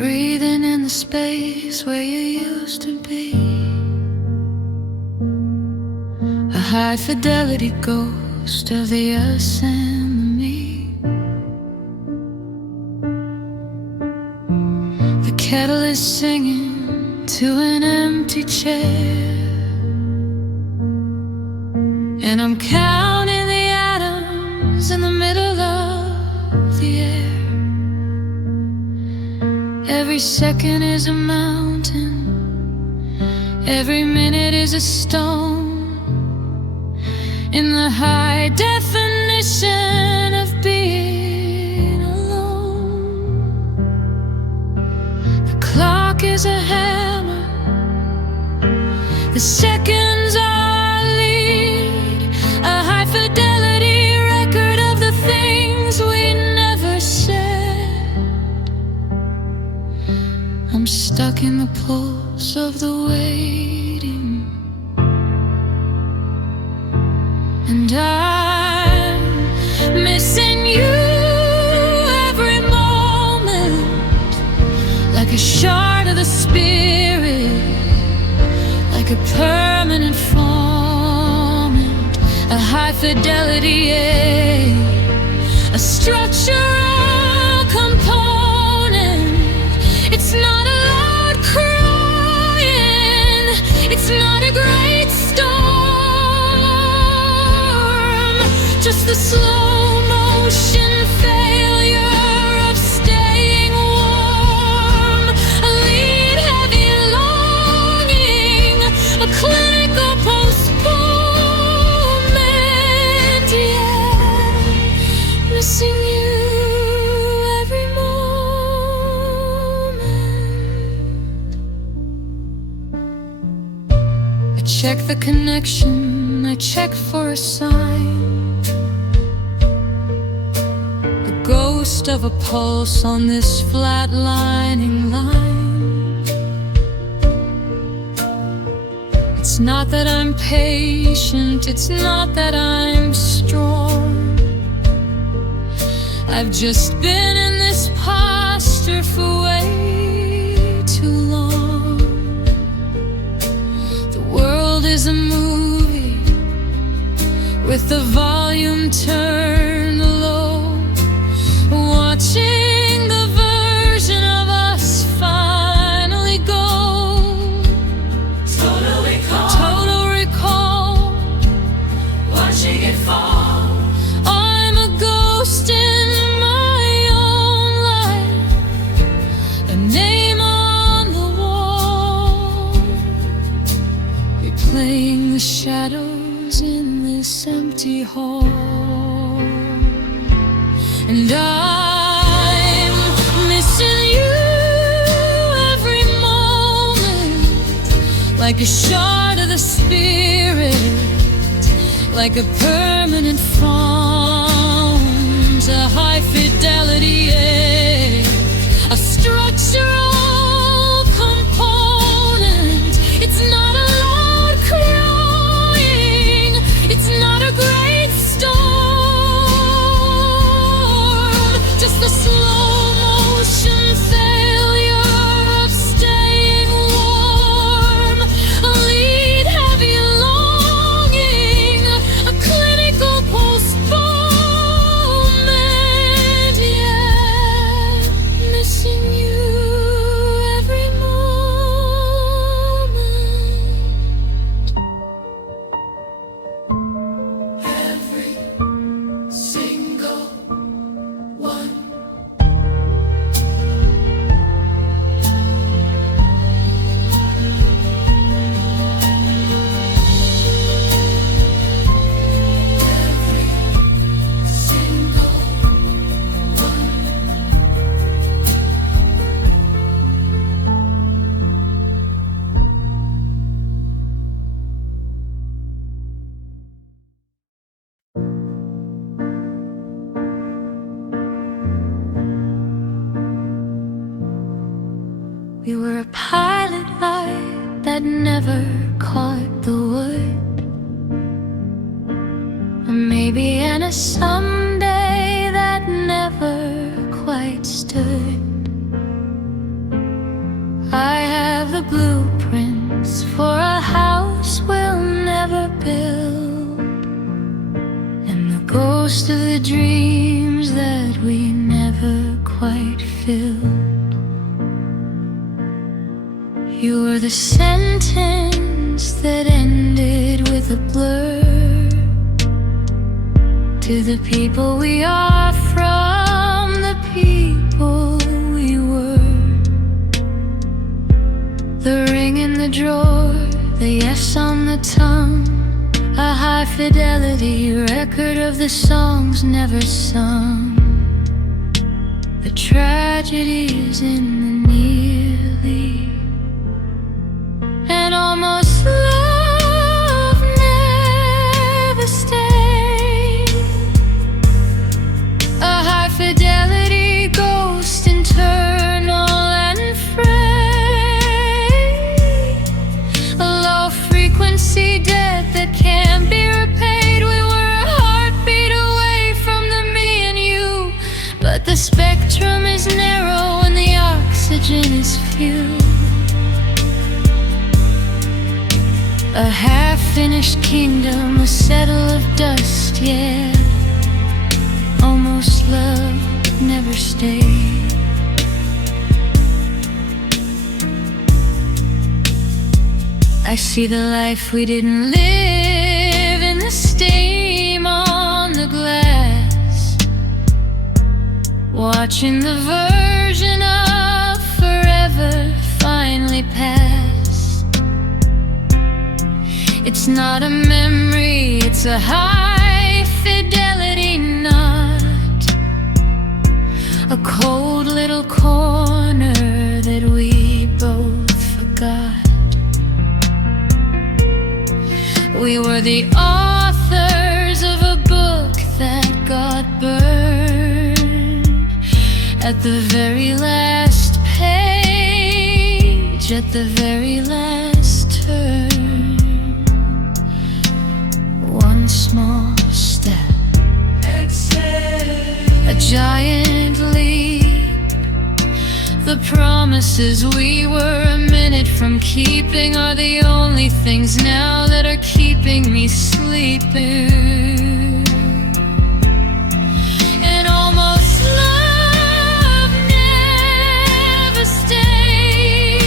breathing in the space where you used to be. A high fidelity ghost of the us and the me. The kettle is singing to an empty chair, and I'm counting the atoms in the middle of the air. Every second is a mountain, every minute is a stone, in the high definition of being alone. The clock is a hammer, the seconds are a lead, a high fidelity record of the things we never said. I'm stuck in the pulse of the waiting, and I'm missing you every moment, like a shard of the spirit, like a permanent formant, a high fidelity age, a structural component. It's not a loud crying, it's not a great storm, just the slow motion failure of staying warm, a lead heavy longing, a clinical postponement, yeah, missing you every moment. I check the connection, I check for a sign, ghost of a pulse on this flatlining line. It's not that I'm patient, it's not that I'm strong. I've just been in this posture for way too long. The world is a movie with the volume turned low, watching the version of us finally go. Total recall, watching it fall. I'm a ghost in my own life, a name on the wall, replaying the shadows in this empty hall. And I'm missing you every moment, like a shard of the spirit, like a permanent form, a high fidelity edge, a structural component. It's not a loud crying, it's not a great storm, just the slow motion failure of staying warm, a lead heavy longing, a clinical postponement, yeah, missing you every moment. Every single one. We were a pilot light that never caught the wood, or maybe in a someday that never quite stood. dreams that we never quite filled. You were the sentence that ended with a blur. To the people we are from the people we were. The ring in the drawer, the yes on the tongue, a high fidelity record of the songs never sung. The tragedies in the nearly, and almost love never stayed. A high fidelity ghost, internal and frayed. A low frequency debt that can't be repaid. We were a heartbeat away from the me and you, but the spectrum is narrow and the oxygen is few. A half-finished kingdom, a settle of dust, yeah. Almost love never stayed. I see the life we didn't live in the steam on the glass, watching the version of forever finally pass. It's not a memory, it's a high fidelity knot, a cold little corner that we both forgot. We were the authors of a book that got burned at the very last page, at the very last turn. One small step, a giant leap. The promises we were a minute from keeping are the only things now that are keeping me sleeping. And almost love never stayed.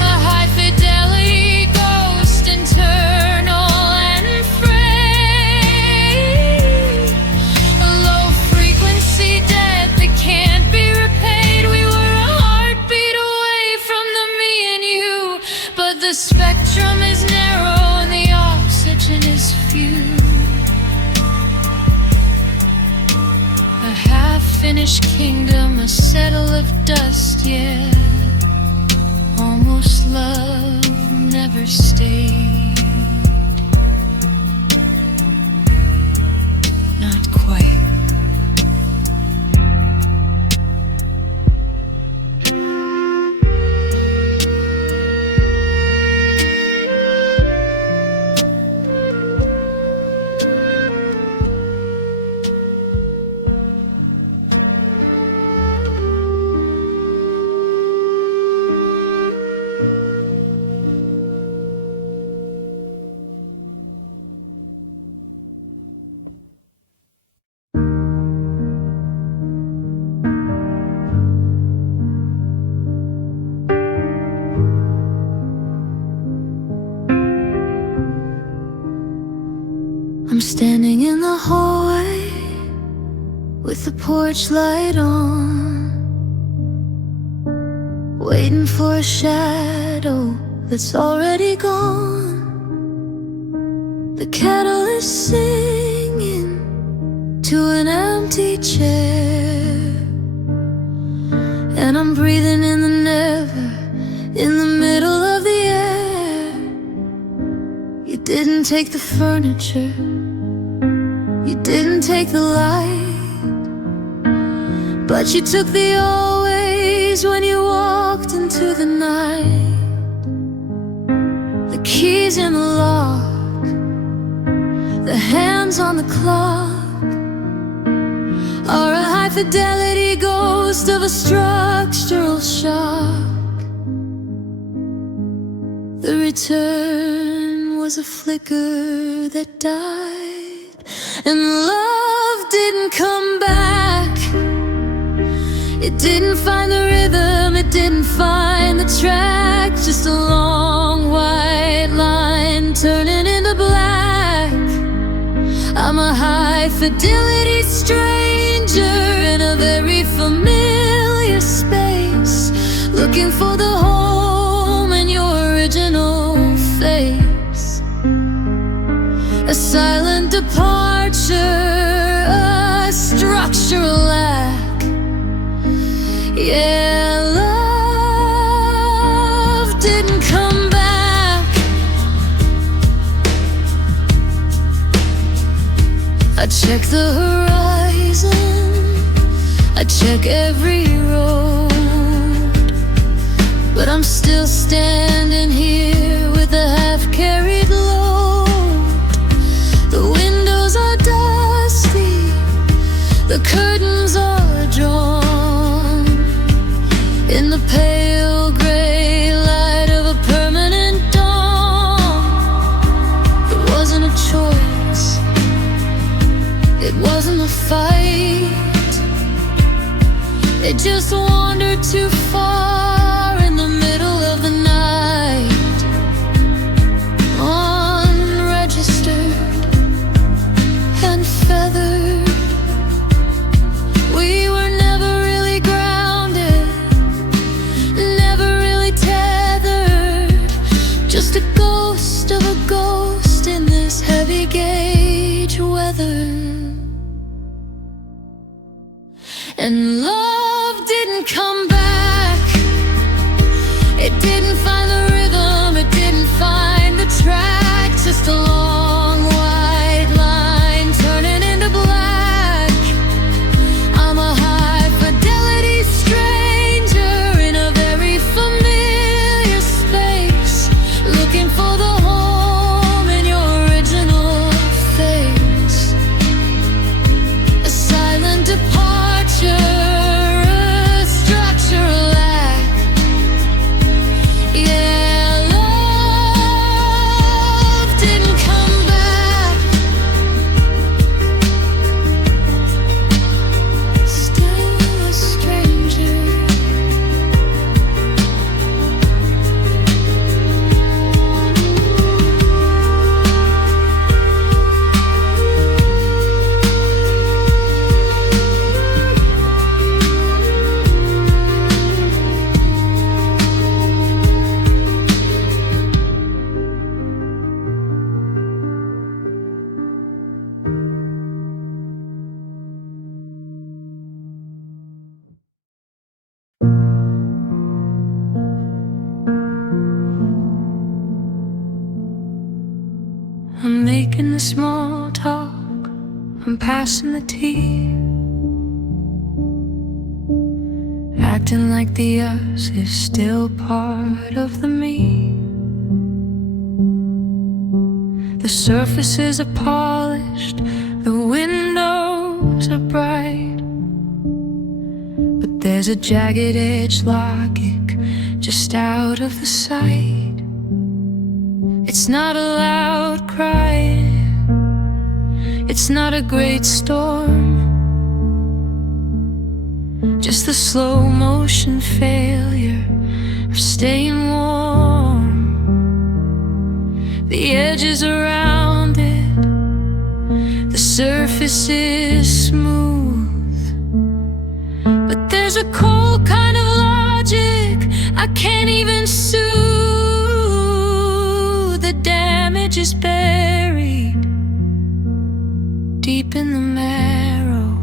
A high fidelity ghost, internal and frayed. A low frequency debt that can't be repaid. We were a heartbeat away from the me and you, but the spectrum is narrow and the oxygen is few. A half-finished kingdom, a settle of dust, yeah. Almost love never stayed. Not quite. I'm standing in the hallway with the porch light on, waiting for a shadow that's already gone. The kettle is singing to an empty chair, and I'm breathing in the never, in the middle of the air. You didn't take the furniture, you didn't take the light, but you took the always when you walked into the night. The keys in the lock, the hands on the clock, are a high fidelity ghost of a structural shock. The return was a flicker that died And love didn't come back. It didn't find the rhythm, it didn't find the track. Just a long white line turning into black. I'm a high fidelity stranger in a very familiar space, looking for the home in your original face. A silent departure, a structural lack. Yeah, love didn't come back. I check the horizon, I check every road, but I'm still standing here with a half-carried load. The windows are dusty, the curtains are drawn, in the pale gray light of a permanent dawn. It wasn't a choice, it wasn't a fight. It just wandered too far in the middle of the night. Unregistered and feathered, we were never really grounded, never really tethered. Just a ghost of a ghost in this heavy gauge weather. And love didn't come back. It didn't find the rhythm, it didn't find the track. Just a long white line turning into black. I'm a high fidelity stranger in a very familiar space, looking for the home in your original face. A silent departure, a structural lack. Yeah, love didn't come back. Still a stranger. I'm making the small talk, I'm passing the tea, acting like the us is still part of the me. The surfaces are polished, the windows are bright, but there's a jagged edge logic just out of the sight. It's not a loud cry, it's not a great storm, just the slow motion failure of staying warm. The edges around it, the surface is smooth, but there's a cold kind of logic I can't even soothe. The damage is buried deep in the marrow,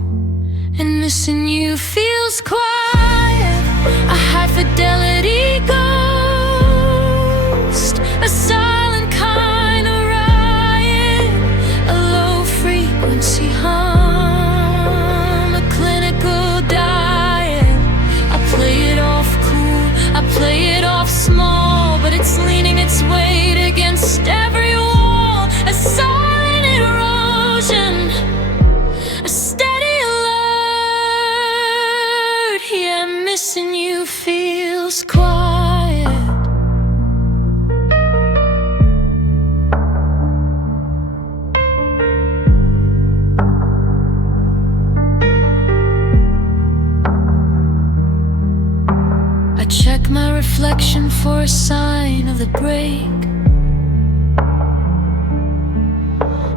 and missing you feels quiet. A high fidelity ghost, a silent kind of riot, a low frequency hum, a clinical diet. I play it off cool, I play it off small, but it's leaning its weight against every wall. A silent erosion, a steady alert. Yeah, missing you feels check my reflection for a sign of the break,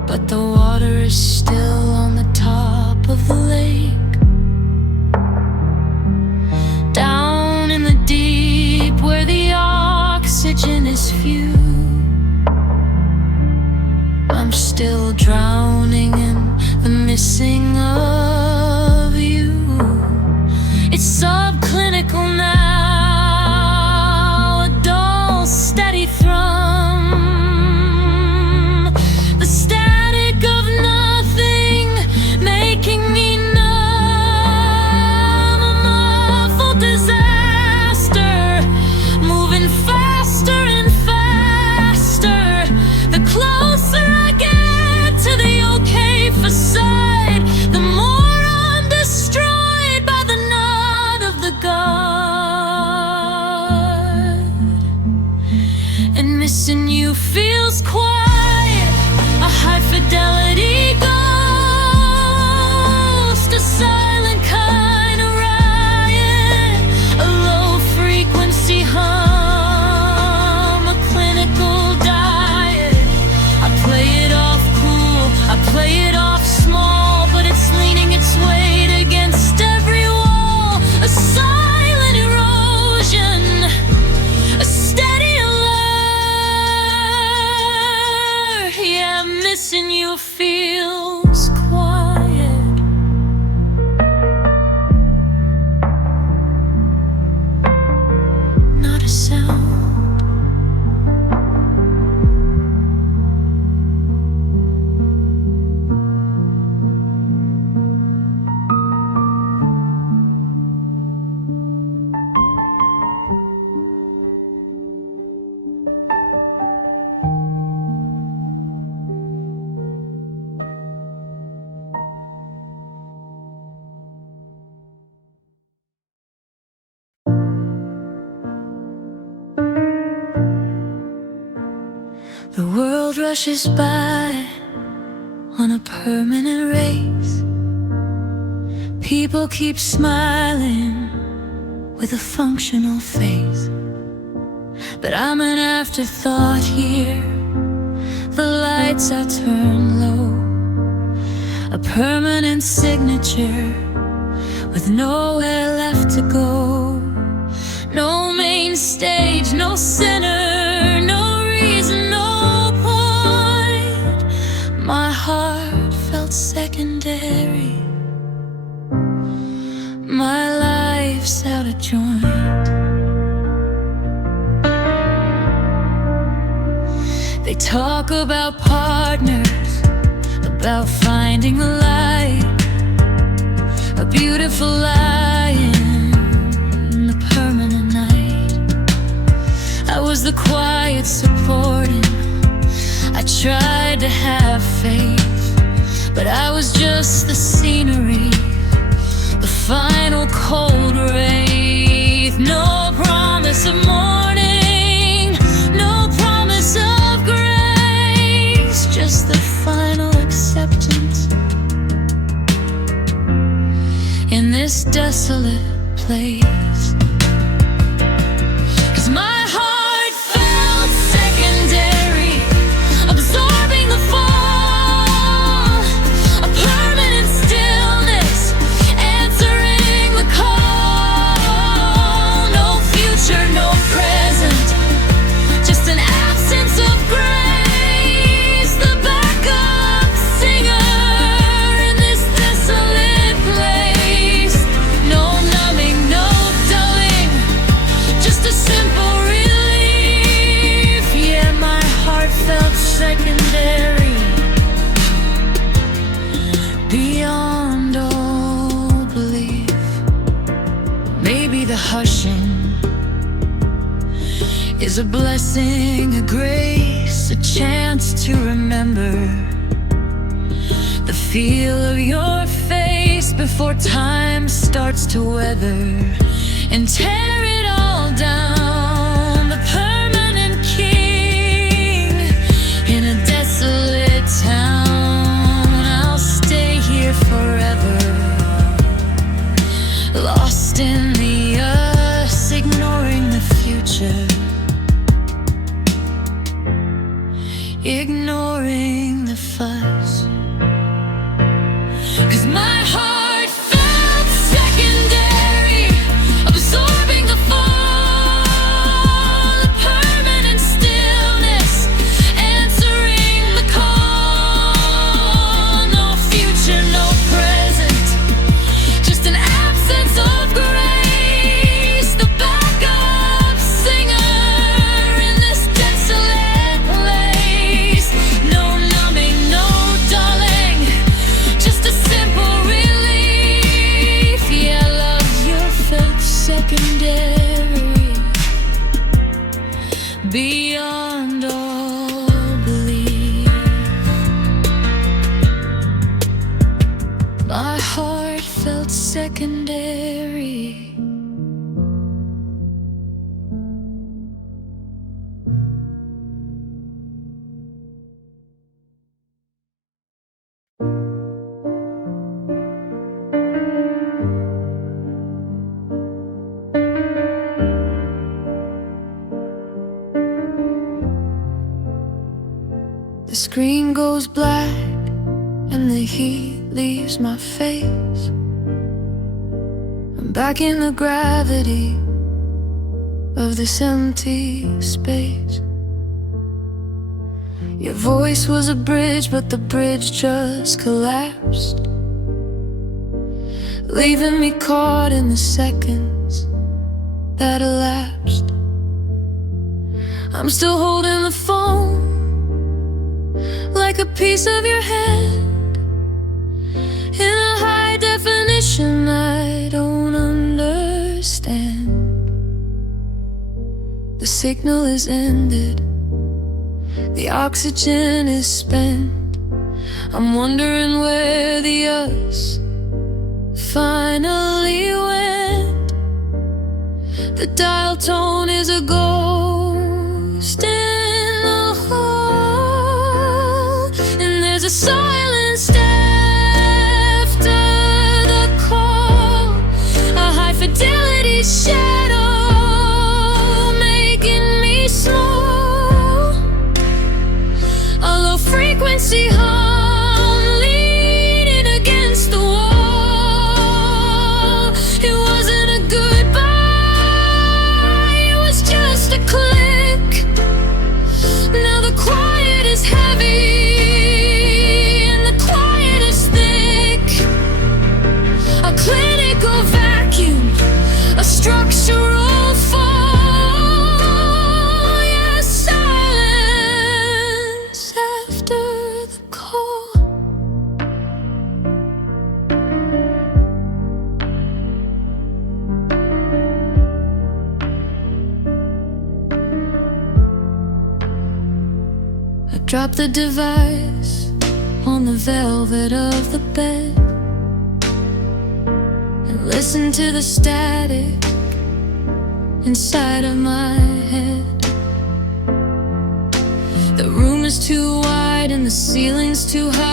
but the water is still on the top of the lake. Down in the deep where the oxygen is few, I'm still drowning in the missing of you. It's subclinical now, a dull, steady thrum, the static of nothing making me numb. A muffled disaster, moving faster and faster. The closer I get to the okay facade, the more I'm destroyed by the nod of the god. And missing you feels quiet, a high fidelity ghost, a silent kind of riot, a low frequency hum, a clinical diet. I play it off cool, I play it off small, but it's leaning its weight against every wall. A silent erosion, a steady alert. Yeah, missing you feels quiet. Not a sound. The world rushes by on a permanent race. People keep smiling with a functional face, but I'm an afterthought here. The lights I turn low, a permanent signature with nowhere left to go. No main stage, no center, no reason, no point. My heart felt secondary, my life's out of joint. They talk about partners, about finding the light, a beautiful lion in the permanent night. I was the quiet supporting, I tried to have faith, but I was just the scenery, the final cold wraith. No promise of morning, no promise of grace, just the final acceptance in this desolate place. 'Cause my heart felt secondary, absorbing the fall, a permanent stillness, answering the call. No future, no present, just an absence of grace. The backup singer in this desolate place. No numbing, no dulling, just a simple relief. Yeah, my heart felt secondary, beyond all belief. Maybe the hushing is a blessing, a grace, a chance to remember the feel of your face before time starts to weather and tear it all down. The permanent king in a desolate town. I'll stay here forever, lost in the us, ignoring the secondary, beyond all belief. My heart felt secondary. The screen goes black and the heat leaves my face. I'm back in the gravity of this empty space. Your voice was a bridge, but the bridge just collapsed, leaving me caught in the seconds that elapsed. I'm still holding the phone like a piece of your hand in a high definition I don't understand. The signal is ended, the oxygen is spent. I'm wondering where the us finally went. The dial tone is a ghost in the hall, and there's a silence after the call, a high fidelity shadow making me small, a low frequency hum leaning against the wall. It wasn't a goodbye, it was just a click. Now the quiet is heavy and the quiet is thick, a clinical vacuum, a structural fall. Yeah, silence after the call. I dropped the device on the velvet of the bed and listened to the static inside of my head. The room is too wide and the ceiling's too high.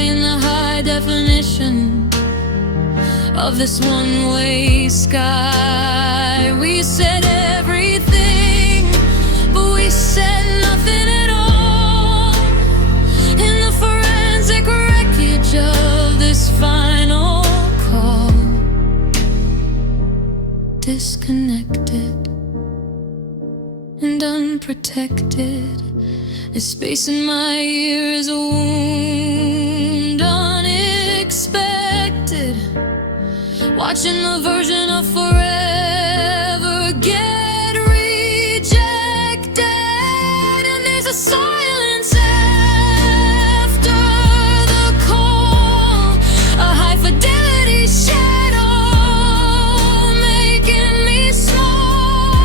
In the high definition of this one-way sky, we said everything, but we said nothing at all. In the forensic wreckage of this final call, disconnected and unprotected, the space in my ear is a wound unexpected, watching the version of forever get rejected. And there's a silence after the call, a high fidelity shadow making me small,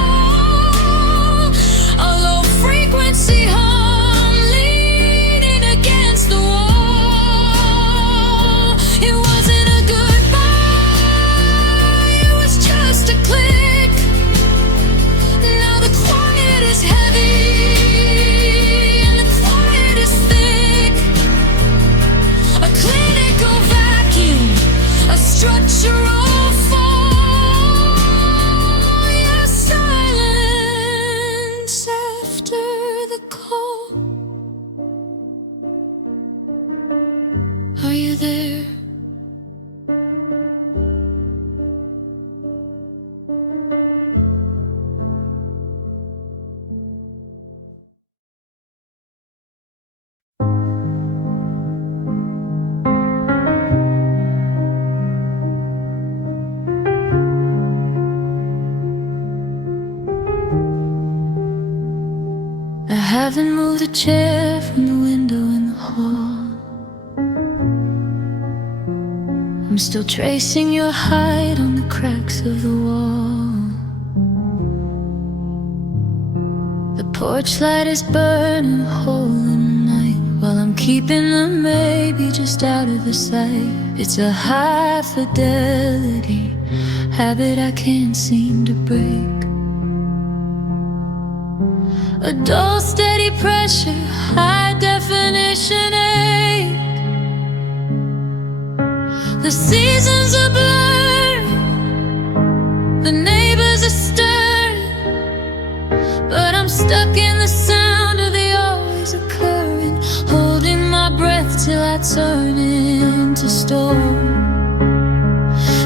a low frequency hum leaning against the wall. It wasn't a goodbye, it was just a click. Now the quiet is heavy and the quiet is thick, a clinical vacuum, a structural fall. Yeah, silence after the call. Are you there? I haven't moved a chair from the window in the hall. I'm still tracing your height on the cracks of the wall. The porch light is burning a hole in the night, while I'm keeping the maybe just out of the sight. It's a high fidelity habit I can't seem to break. A dull steady pressure, high definition ache. The seasons are blurring, the neighbors are stirring, but I'm stuck in the sound of the always occurring, holding my breath till I turn into stone.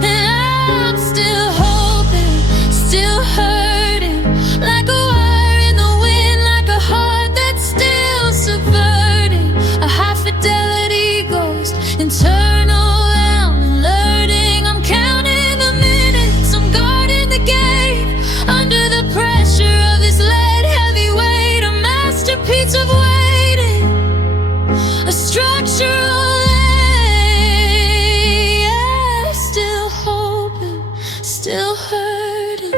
And I'm still hoping, still hurting, like a wire in the wind, like a heart that's still subverting. A high fidelity ghost, internal and alerting. I'm counting the minutes, I'm guarding the gate, under the pressure of this lead heavy weight. A masterpiece of waiting, a structural lay. Yeah, still hoping, still hurting.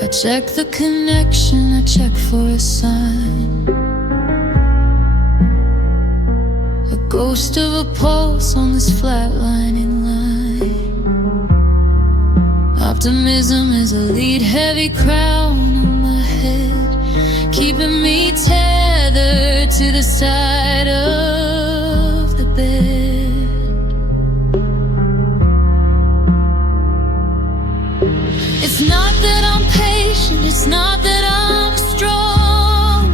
I check the connection, I check for a sign, a ghost of a pulse on this flatlining line. Optimism is a lead heavy crown on my head, keeping me tethered to the side of the bed. It's not that I'm patient, it's not that I'm strong.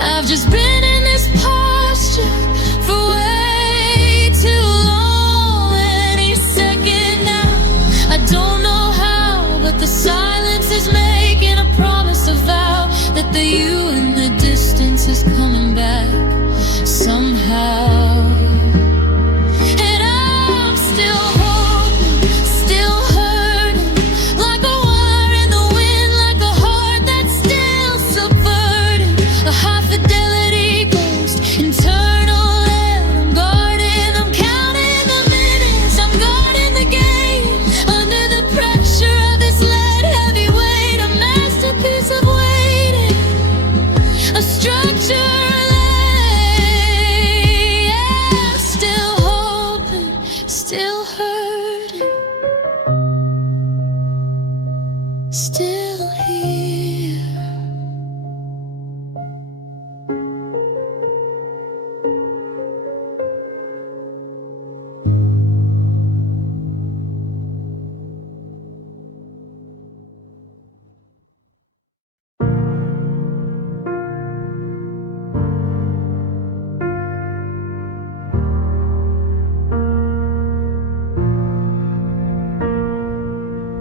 I've just been in this posture for way too long. Any second now, I don't know how, but the silence is making a promise, a vow, that the you in the distance is coming back somehow. And I'm still hoping, still hurting, like a wire in the wind, like a heart that's still subverting. A high fidelity ghost, internal and I'm guarding. I'm counting the minutes, I'm guarding the gate, under the pressure of this lead heavy weight. A masterpiece of waiting, a structure lay. Yeah, still hoping, still hurting, still here.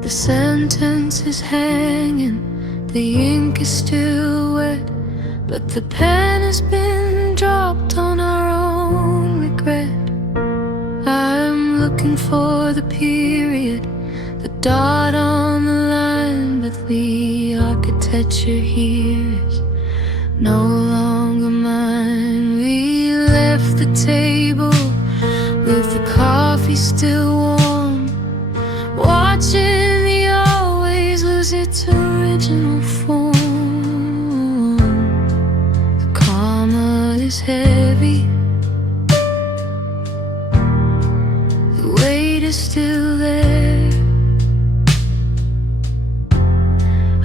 The sentence is hanging, the ink is still wet, but the pen has been dropped on our own regret. I'm looking for the period, the dot on the line, but the architecture here is no longer mine. We left the table with the coffee still warm, watching the always lose its original form. The comma is heavy, the weight is still there.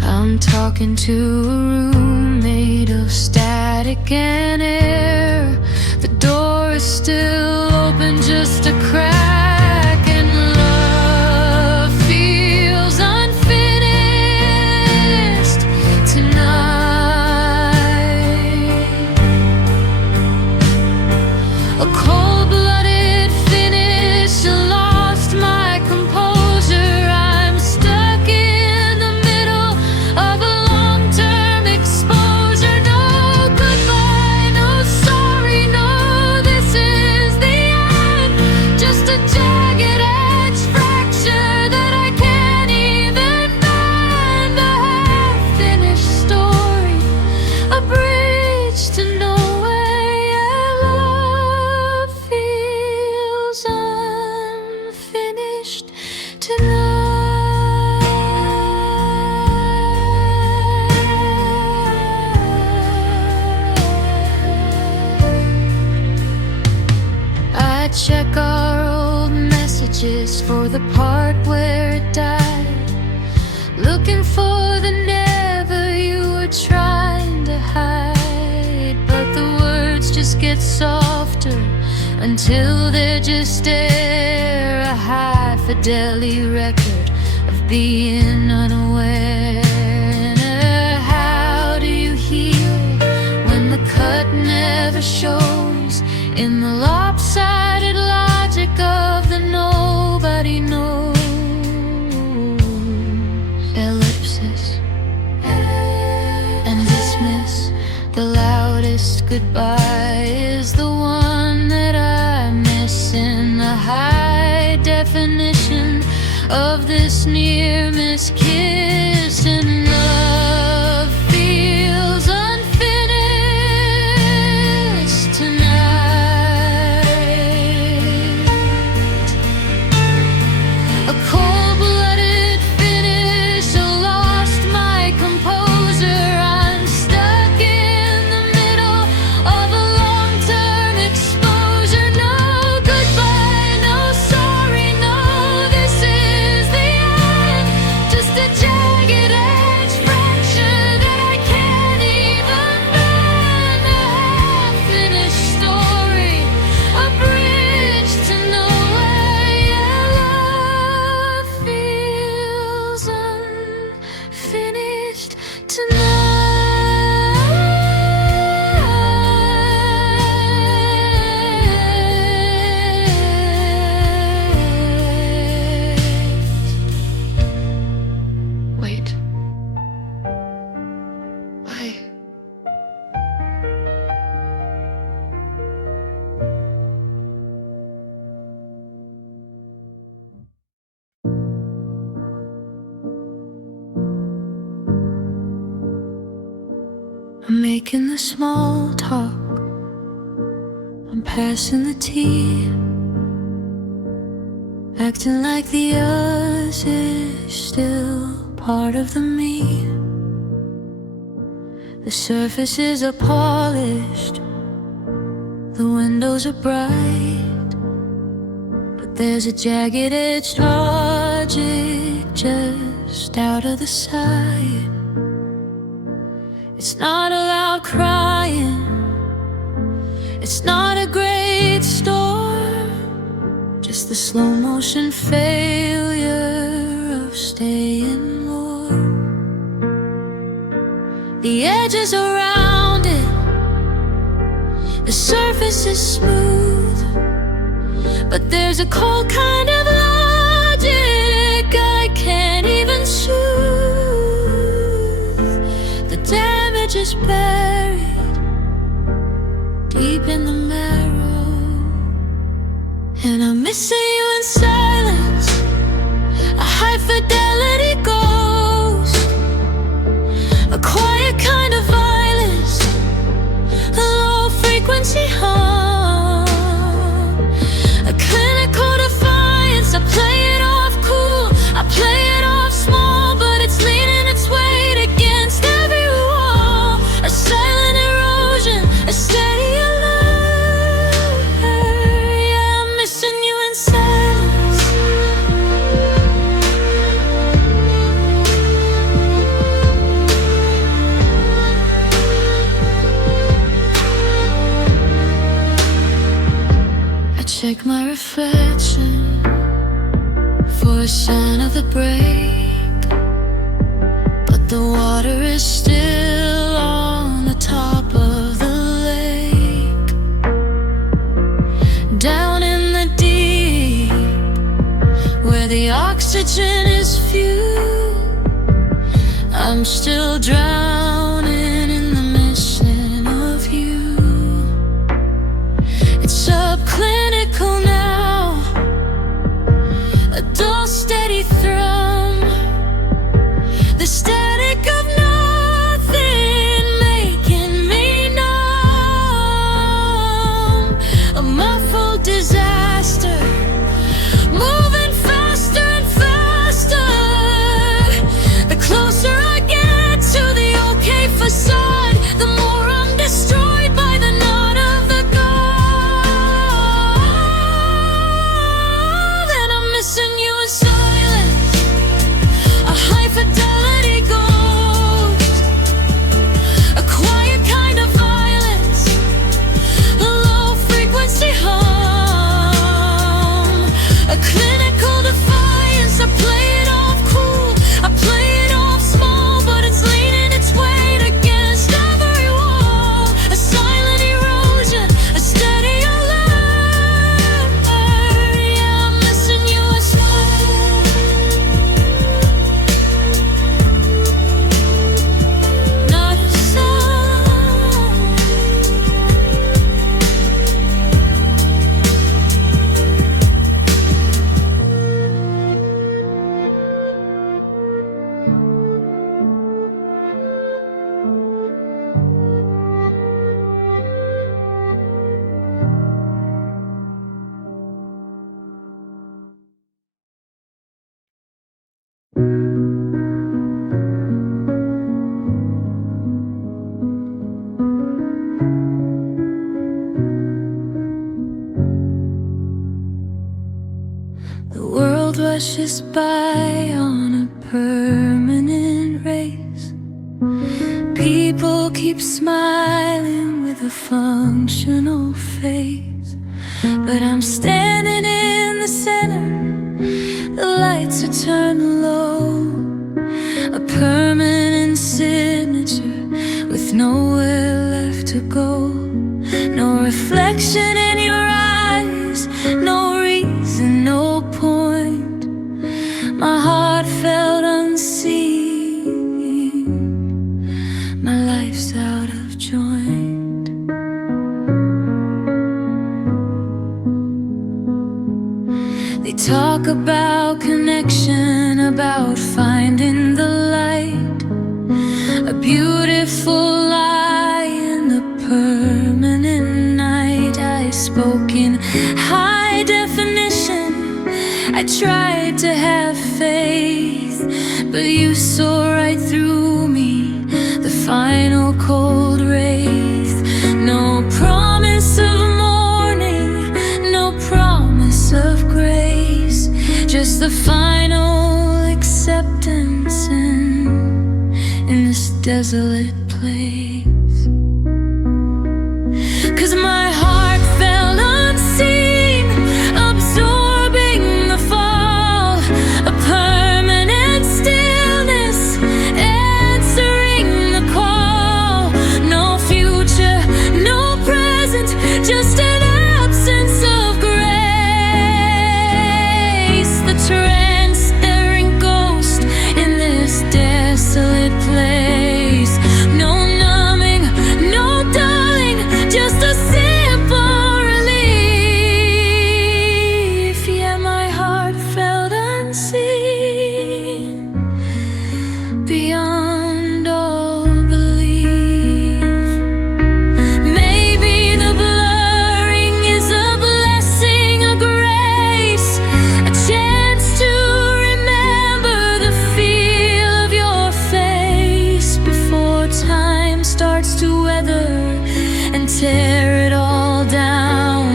I'm talking to a room made of static and air. The door is still open, just a crack. A cold-blooded finish, lost my composure. I'm stuck in the middle of a long-term exposure. No goodbye, no sorry, no this is the end. Just a messages for the part where it died, looking for the never you were trying to hide. But the words just get softer until they're just air, a high fidelity record of being unaware. How do you heal when the cut never shows in the lopsided logic of the nobody knows? Ellipsis and dismiss. The loudest goodbye is the one that I miss in the high definition of this near miss kiss. And love feels unfinished tonight. A cold-blooded finish, I lost my composure. I'm stuck in the middle of a long-term exposure. No goodbye, no sorry, no, this is the end. Just a jagged edge fracture that I can't even bend. A half-finished story, a bridge to nowhere. Yeah, love feels unfinished tonight. Wait. Why? I'm making the small talk, I'm passing the tea, acting like the us is still part of the me. The surfaces are polished, the windows are bright, but there's a jagged-edged logic just out of the sight. It's not a loud crying, it's not a great storm, just the slow motion failure of staying warm. The edges around it, the surface is smooth, but there's a cold kind of logic I can't even soothe. The damage is buried deep in the marrow, and I'm missing you in silence, a high fidelity ghost, a quiet kind of violence, a low frequency hum, a clinical defiance. I play it off cool, I play it off small, but it's leaning its weight against every wall. A silent erosion, a steady alert. Yeah, I'm missing you in silence. I check my reflection for a sign of the break, but the water is still on the top of the lake. Down in the deep, where the oxygen is few, I'm still drowning in the missing of you. It's subclinical now, a dull steady thrum, the static of nothing making me numb. A muffled disaster, moving faster and faster. The closer I get rushes by on a permanent race. People keep smiling with a functional face, but I'm standing in the center. The lights are turned low, a permanent signature with nowhere left to go. No reflection in your eyes, no reason, no point. My heart felt unseen, my life's out of joint. They talk about connection, about finding the light, a beautiful lie in the permanent night. I spoke in high definition, I tried to have faith, but you saw right through me, the final cold wraith. No promise of morning, no promise of grace, just the final acceptance in this desolate place. 'Cause my heart felt unseen, absorbing the fall, a permanent stillness answering the call. No future, no present, just an absence of grace. The transparent ghost in this desolate place. No numbing, no dulling, just a simple relief. Yeah, my heart felt unseen, beyond all belief. Maybe the blurring is a blessing, a grace, a chance to remember the feel of your face before time starts to weather and tear it all down.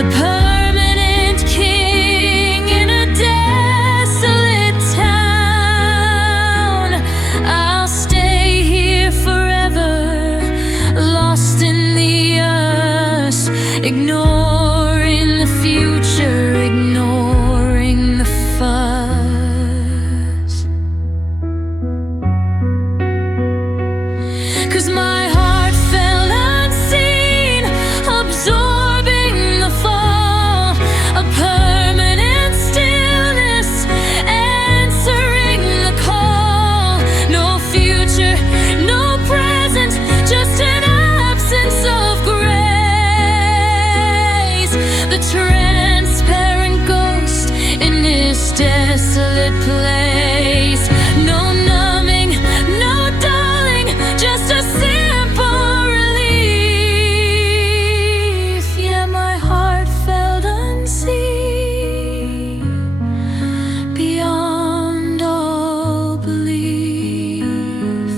The permanent king in a desolate town. I'll stay here forever, lost in the us, ignoring the future, ignoring the fuss. 'Cause my heart felt unseen, absorbing the fall, a permanent stillness answering the call. No future, no present, just an absence of grace. The transparent ghost in this desolate place. No numbing, no dulling, just a simple relief. Yeah, my heart felt unseen, beyond all belief.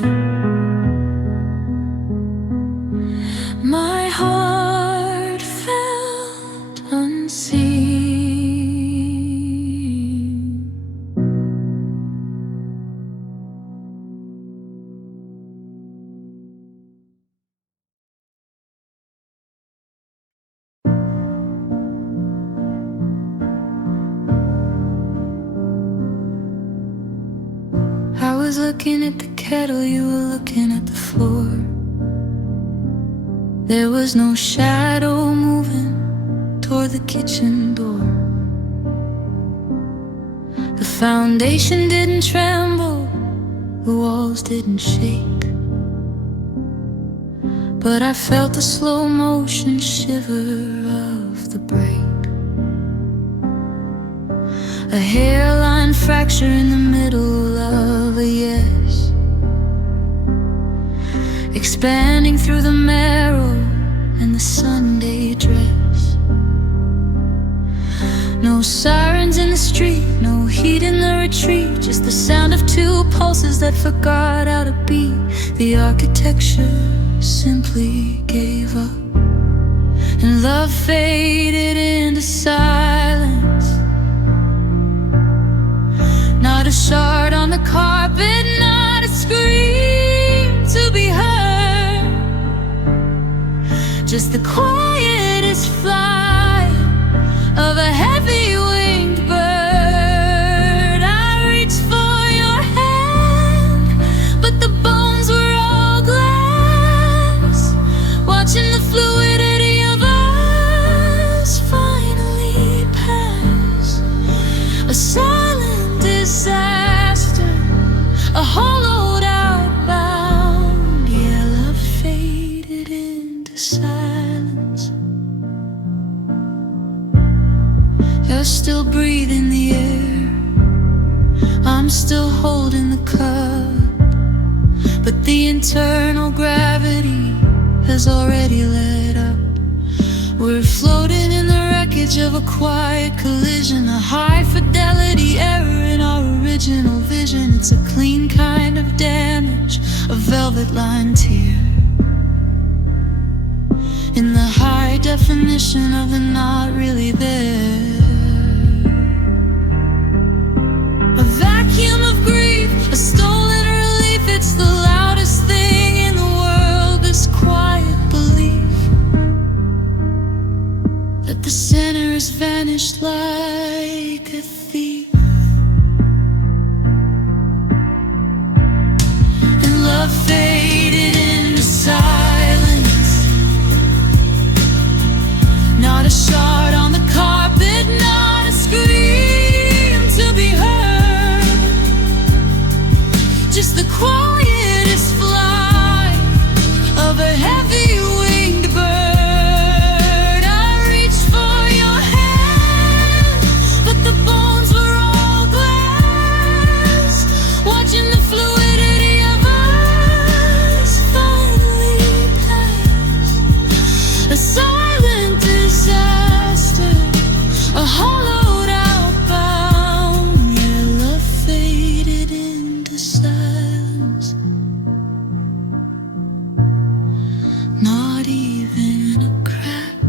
My heart felt unseen. I was looking at the kettle, you were looking at the floor. There was no shadow moving toward the kitchen door. The foundation didn't tremble, the walls didn't shake, but I felt the slow motion shiver of the break. A hairline fracture in the middle of a yes, expanding through the marrow and the Sunday dress. No sirens in the street, no heat in the retreat, just the sound of two pulses that forgot how to beat. The architecture simply gave up, and love faded into silence. Not a shard on the carpet, not a scream to be heard. Just the quietest fly of a heavy-winged bird. I reached for your hand, but the bones were all glass. Watching the fluidity of us finally pass. A silent disaster, a hollowed out bound. Yeah, love faded into silence. You're still breathing the air, I'm still holding the cup, but the internal gravity has already let up. We're floating in the wreckage of a quiet collision, a high-fidelity error in our original vision. It's a clean kind of damage, a velvet-lined tear in the high definition of the not really there. A vacuum of grief, a stolen relief. It's the loudest thing in the world, this quiet belief that the center has vanished like a thief. And love faded into silence. Not a shard on the carpet, not a scream to be heard. Just the quietest fly of a heavy-winged bird. I reached for your hand, but the bones were all glass. Watching the fluidity of us finally pass. A silent disaster, a hollowed out bound. Yeah, love faded into silence. Not even a crack.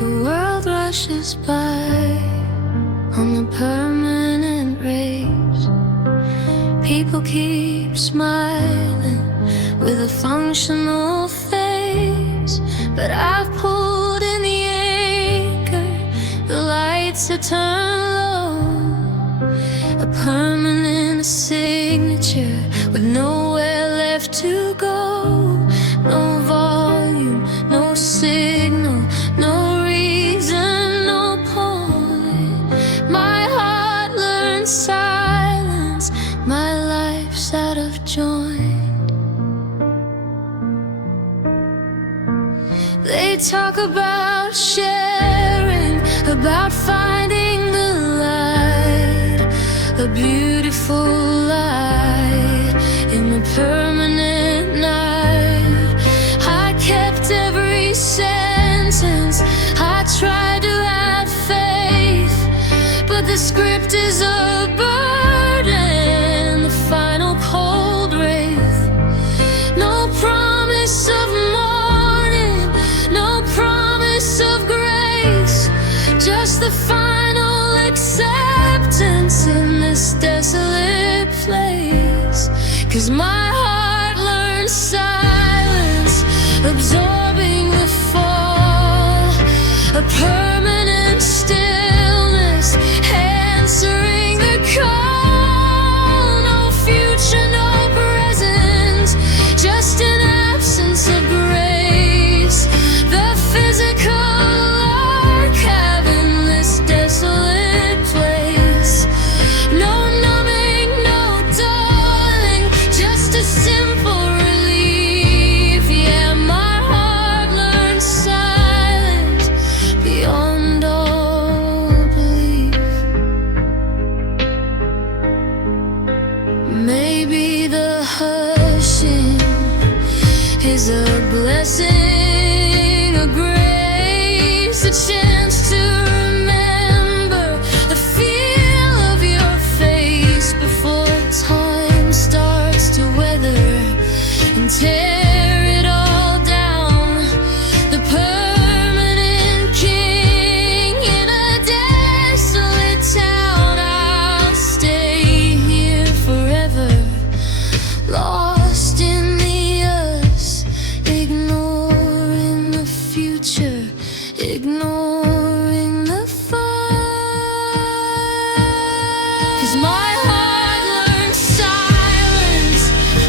The world rushes by on the permanent race. People keep smiling with a functional face, but I've pulled in the anchor, the lights are turned low. A permanent signature with nowhere left to go. No volume, no signal, no reason, no point. My heart learned silence, my life's out of joint. They talk about sharing, about finding the light, a beautiful light in the permanent night. I kept every sentence, I tried to have faith, but the script is a burden, the final cold wraith. No promise of morning, no promise of grace, just the final acceptance in this desolate place. 'Cause my heart learned silence, absorbing the fall, a permanent stillness, answering the call. No future, no present, just an absence of grace. The physical archive in this desolate place. No numbing, no darling, just is a blessing, a grace, a chance to remember the feel of your face before time starts to weather and tear it all down. The permanent king in a desolate town. I'll stay here forever, lost in the us, ignoring the future, ignoring the fire. 'Cause my heart learned silence,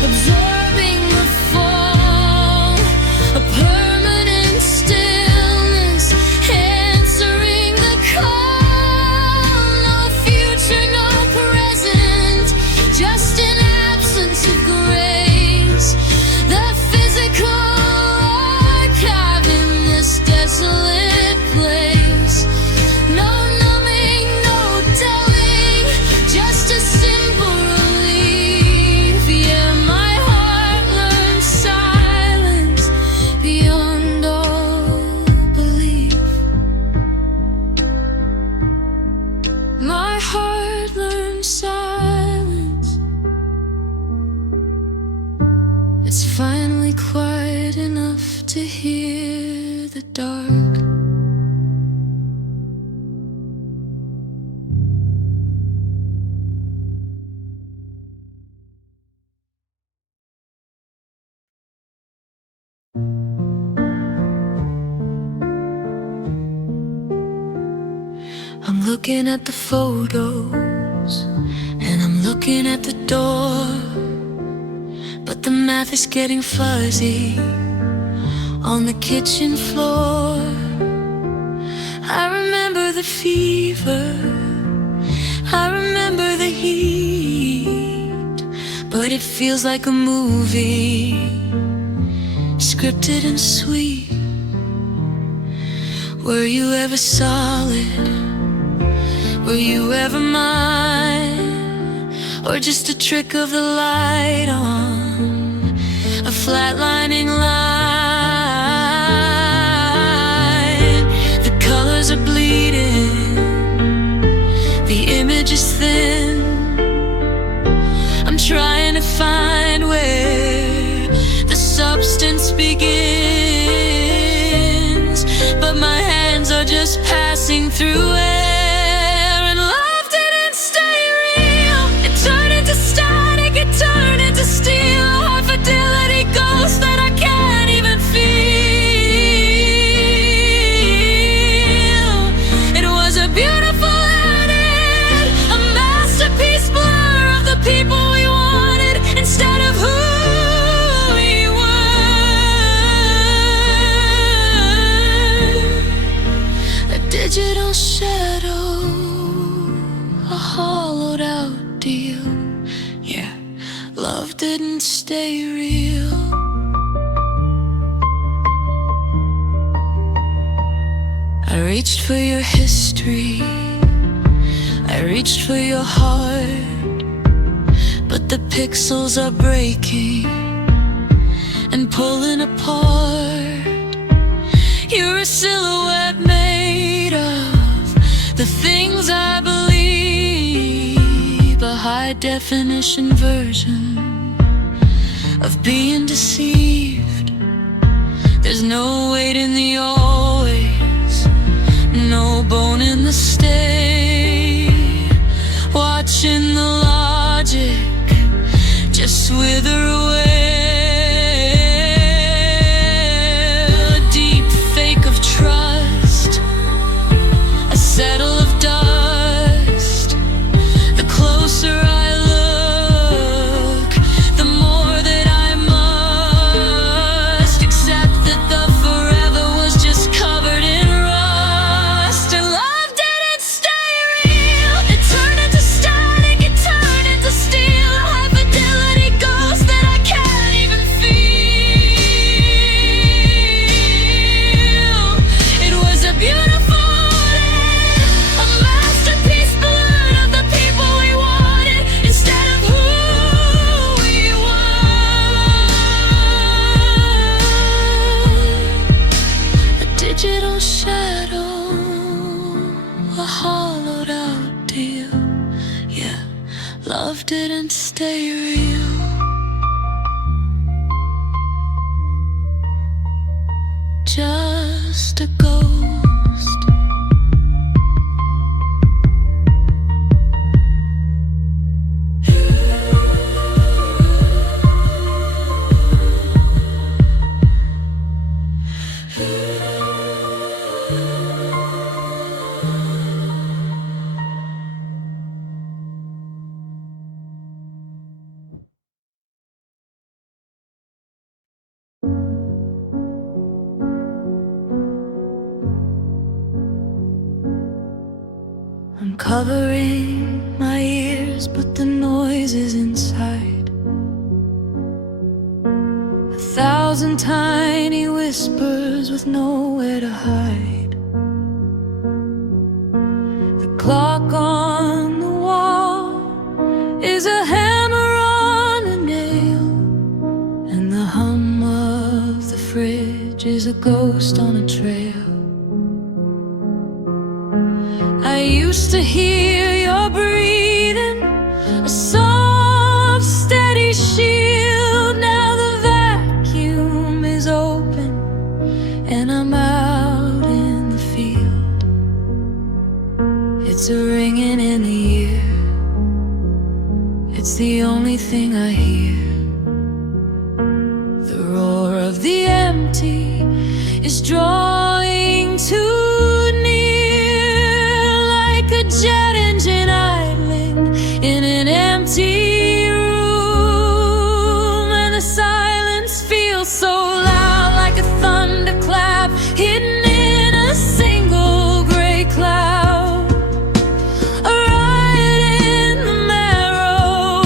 absorbing the fall, a permanent stillness, answering the call. No future, no present, just an absence of grace. The physical archive in this desolate place. No numbing, no dulling, just a simple relief. Yeah, my heart learned silence beyond all belief. My heart learned silence. It's finally quiet enough to hear the dark. I'm looking at the photos, and I'm looking at the door, but the math is getting fuzzy on the kitchen floor. I remember the fever, I remember the heat, but it feels like a movie, scripted and sweet. Were you ever solid? Were you ever mine? Or just a trick of the light on a flatlining line? The colors are bleeding, the image is thin. I'm trying to find where the substance begins, but my hands are just passing through air. And love didn't stay real. It turned into static, it turned into steel, a high fidelity ghost that I can't even feel. It was a beautiful edit, a masterpiece blur of the people we wanted instead of who we were. A digital shadow, a hollowed out deal. Yeah, love didn't stay real. I reached for your history, I reached for your heart, but the pixels are breaking and pulling apart. You're a silhouette made of the things I believe, a high definition version of being deceived. There's no weight in the always, no bone in the stay. Watching the logic just wither away. A deep fake of trust, a settle of dust. The closer I look, the more that I must accept that the forever stay real. Just a ghost. I'm covering my ears, but the noise is inside. 1,000 tiny whispers with nowhere to hide. The clock on the wall is a hammer on a nail, and the hum of the fridge is a ghost on a trail. I used to hear your breathing, a soft, steady shield. Now the vacuum is open, and I'm out in the field. It's a ringing in the ear, it's the only thing I hear. The roar of the empty is drawing too jet engine idling in an empty room, and the silence feels so loud, like a thunderclap hidden in a single gray cloud. A riot in the marrow,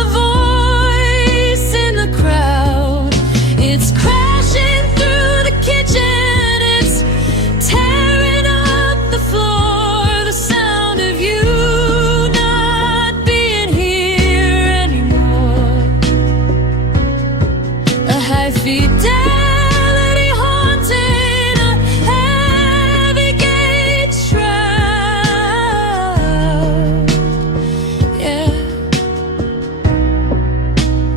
a voice in the crowd. It's crashing through the kitchen, it's tearing up the floor. Fidelity haunting a heavy gate shroud, yeah.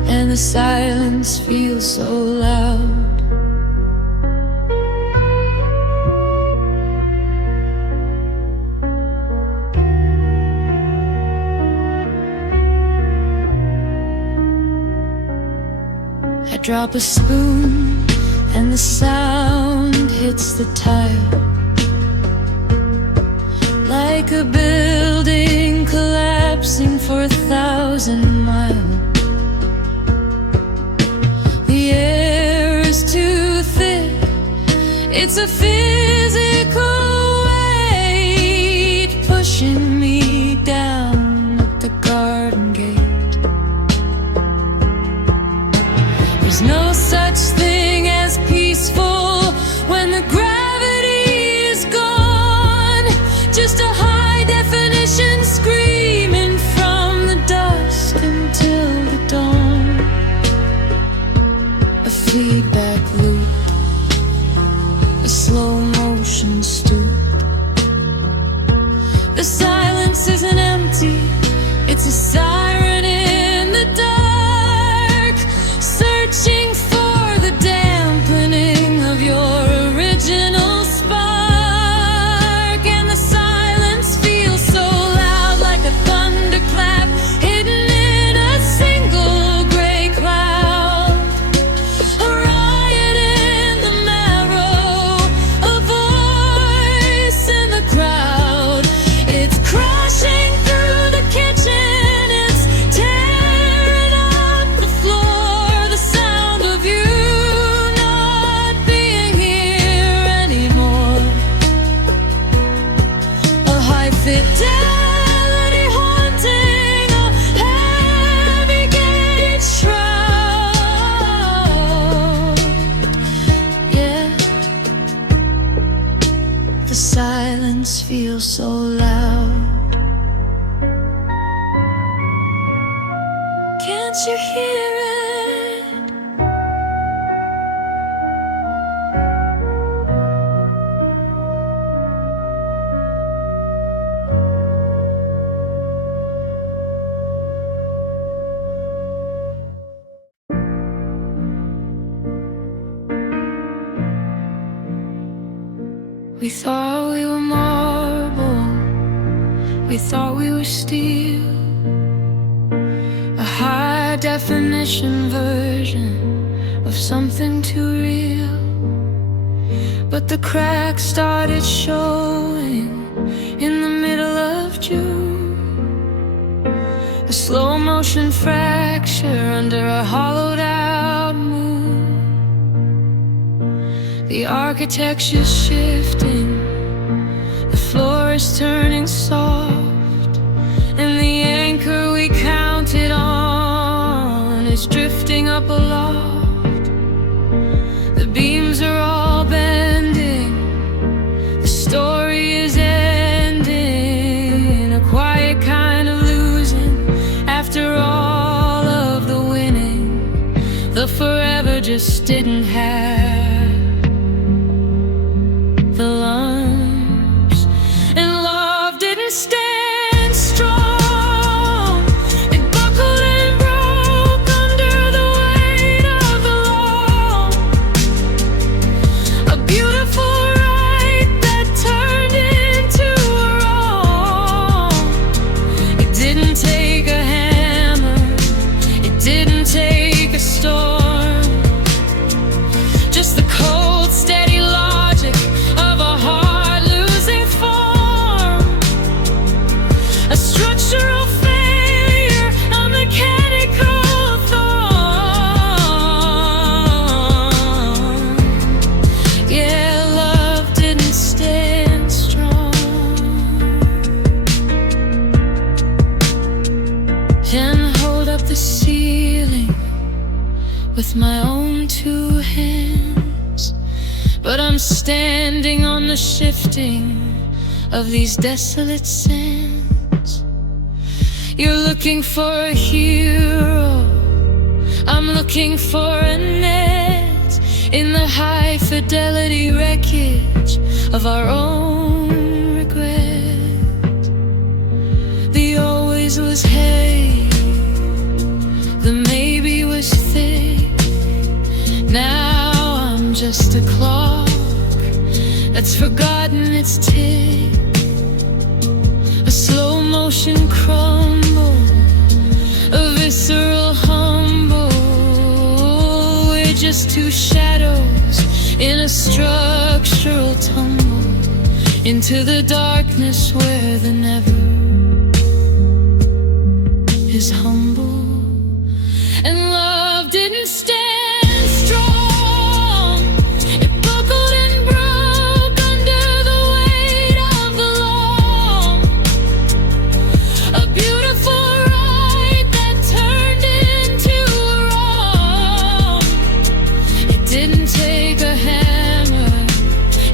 And the silence feels so loud. I drop a spoon and the sound hits the tile, like a building collapsing for 1,000 miles. The air is too thick, it's a physical weight pushing me down at the garden gate. There's no such thing as peaceful when the gravity is gone. Just a high-definition screaming from the dusk until the dawn. A feedback loop, a slow-motion stoop. The silence isn't empty, it's a siren in the dark, searching for the dampening of your original spark. And the silence feels so loud, like a thunderclap hidden in a single gray cloud. A riot in the marrow, a voice in the crowd. It's crashing through the kitchen, it's tearing up the floor. The sound of you not being here anymore. A high fidelity haunting a heavy gate shroud, yeah. The silence feels so loud. Can't you hear it? We thought we were marble, we thought we were steel, a high-definition version of something too real. But the cracks started showing in the middle of June, a slow-motion fracture under a hollowed-out moon. The architecture's shifting, the floor is turning soft, and the anchor we counted on is drifting up aloft. The beams are all bending, the story is ending, a quiet kind of losing after all of the winning. The forever just didn't have the lumps, and love didn't stand strong. It buckled and broke under the weight of the law. A beautiful right that turned into a wrong. It didn't take a hammer, it didn't take a storm, just the cold, steady logic of a heart losing form. A structural failure, a mechanical thorn. Yeah, love didn't stand strong. Can hold up the ceiling with my own two hands, but I'm standing on the shifting of these desolate sands. You're looking for a hero, I'm looking for a net in the high fidelity wreckage of our own regret. The always was heavy, the maybe was thick. Now I'm just a clock that's forgotten its tick. A slow motion crumble, a visceral humble. We're just two shadows in a structural tumble into the darkness where the never is humble. And love didn't stand strong. It buckled and broke under the weight of the law. A beautiful right that turned into a wrong. It didn't take a hammer,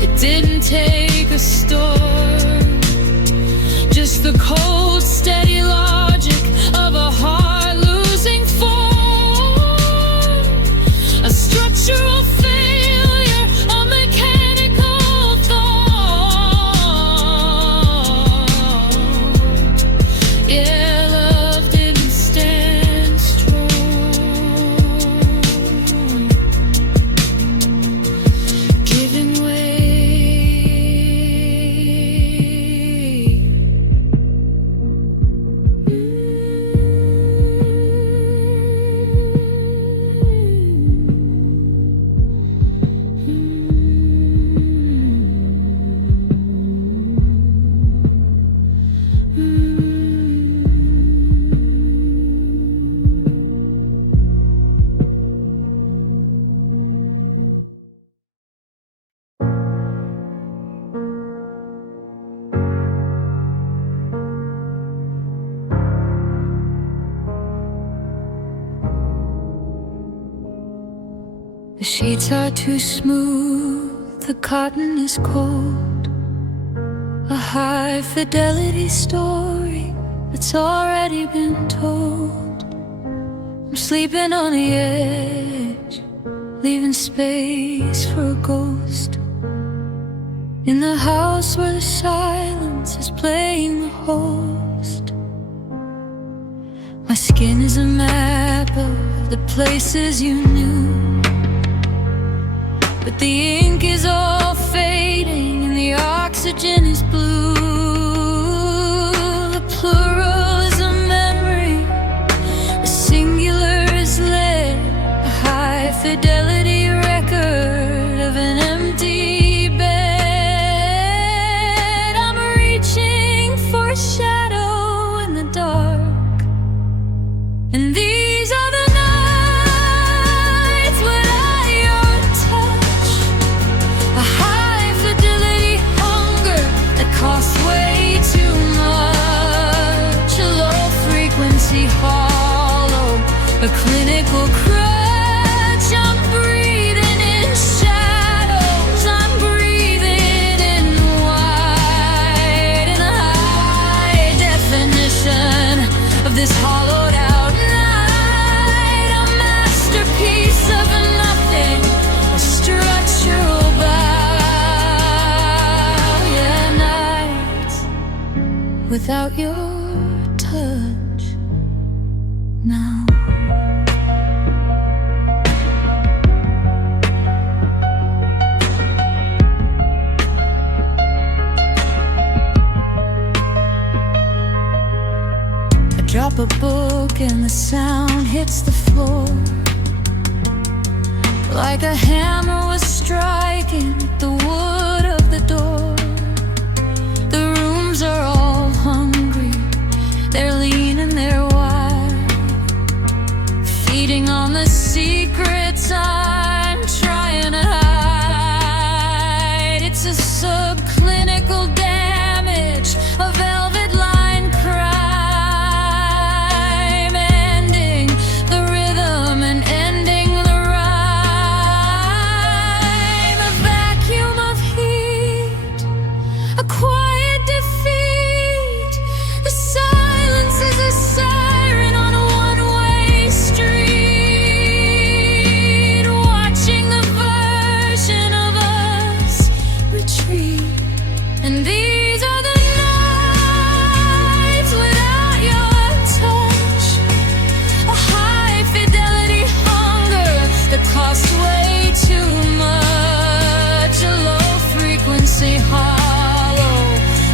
it didn't take a storm, just the cold, steady logic of a heart losing form. A structural failure, a mechanical thorn. Yeah, love didn't stand strong. Giving way. The sheets are too smooth, the cotton is cold. A high fidelity story that's already been told. I'm sleeping on the edge, leaving space for a ghost. In the house where the silence is playing the host. My skin is a map of the places you knew, but the ink is all fading and the oxygen is blue. The plural is a memory, the singular is lit. A high fidelity record of an empty bed. I'm reaching for a shadow in the dark, and these are the nights without your touch. A high fidelity hunger that costs way too much. A low frequency hollow, a clinical crutch. I'm breathing in shadows, I'm breathing in white, in a high definition of this hollowed out night. A masterpiece of nothing, a structural bow. Yeah, nights without your touch now. Drop a book and the sound hits the floor like a hammer was striking the wood of the door. The rooms are all hungry, they're lean and they're wide, feeding on the secrets I'm trying to hide. It's a subclinical damage, a velvet line crime, ending the rhythm and ending the rhyme. A vacuum of heat, a quiet defeat. The silence is a siren on a one-way street, watching the version of us retreat. And these are the nights without your touch. A high fidelity hunger that costs way too much. A low frequency hollow,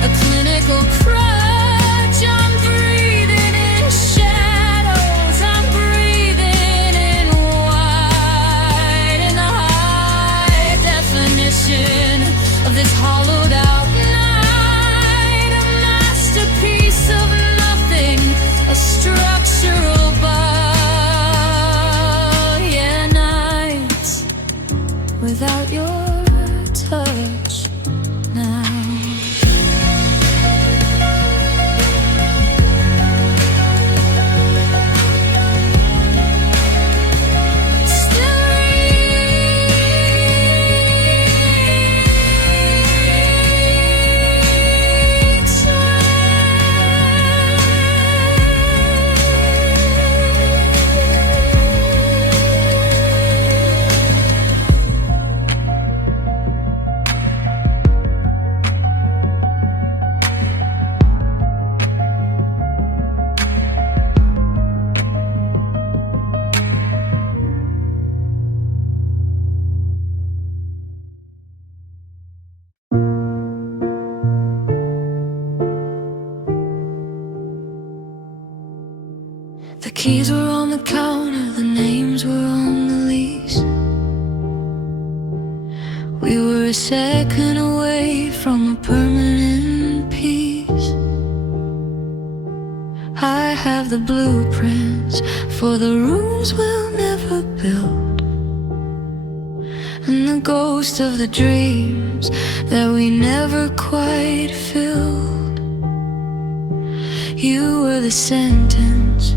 a clinical crutch. I'm breathing in shadows, I'm breathing in white, in the high definition of this hollowed out night. A masterpiece of nothing, a structural bow. Yeah, nights without your touch now. The keys were on the counter, the names were on the lease. We were a second away from a permanent peace. I have the blueprints for the rooms we'll never build, and the ghost of the dreams that we never quite filled. You were the sentence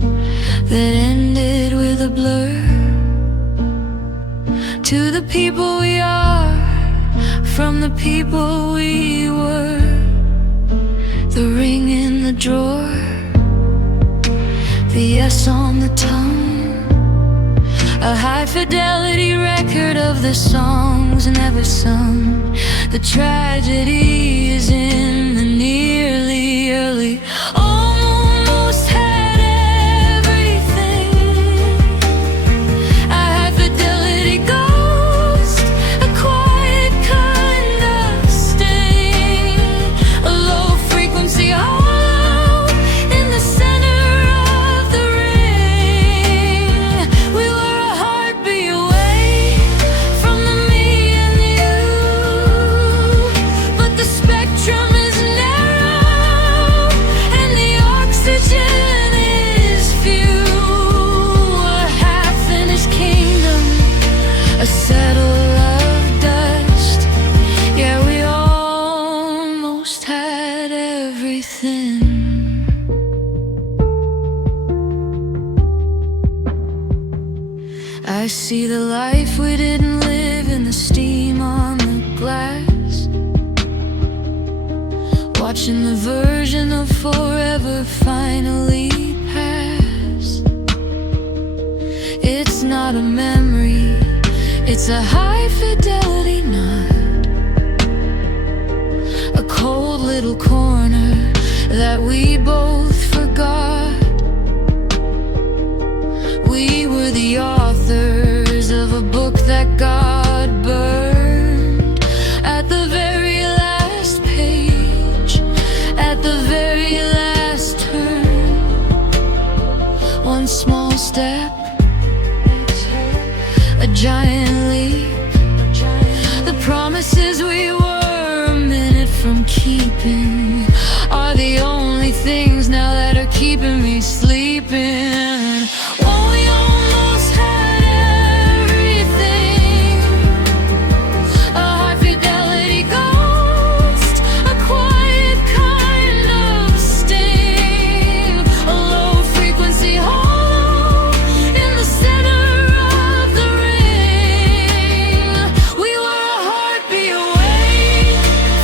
that ended with a blur. To the people we are, from the people we were. The ring in the drawer, the yes on the tongue, a high fidelity record of the songs never sung. The tragedy is in the nearly early. Almost had everything. A high fidelity ghost, a quiet kind of sting. It's a high fidelity night, a cold little corner that we both forgot. We were the authors of a book that got burned at the very last page, at the very last turn. One small step, a giant leap. The promises we were a minute from keeping are the only things now that are keeping me sleeping. Oh, we almost had everything. A high fidelity ghost, a quiet kind of sting, a low frequency hollow in the center of the ring. We were a heartbeat away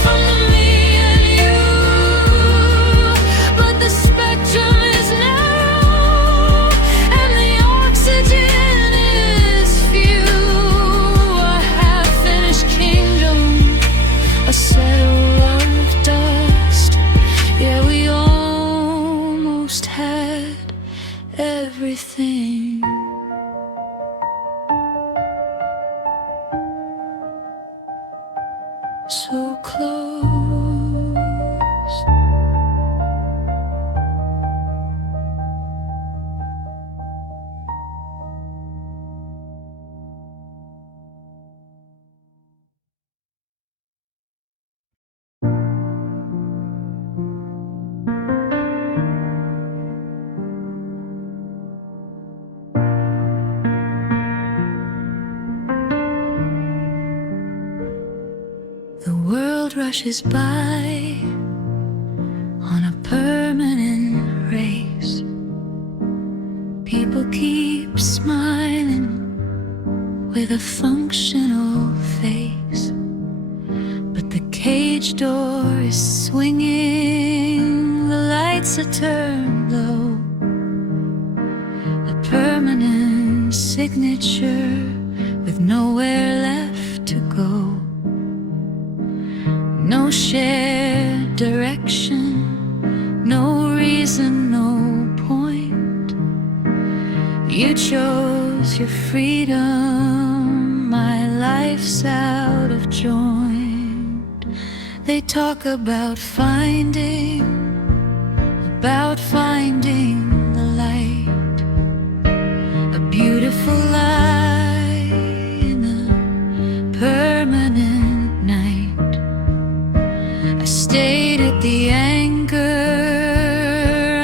from the me and you, but the spectrum is narrow and the oxygen is few. A half-finished kingdom, a settle of dust. Yeah, we almost had everything. So close. The world rushes by on a permanent race. People keep smiling with a functional face, but the cage door is swinging, the lights are turned low. A permanent signature with nowhere left to go. No shared direction, no reason, no point. You chose your freedom, my life's out of joint. They talk about finding the light, a beautiful lie in a permanent night. I stayed at the anchor,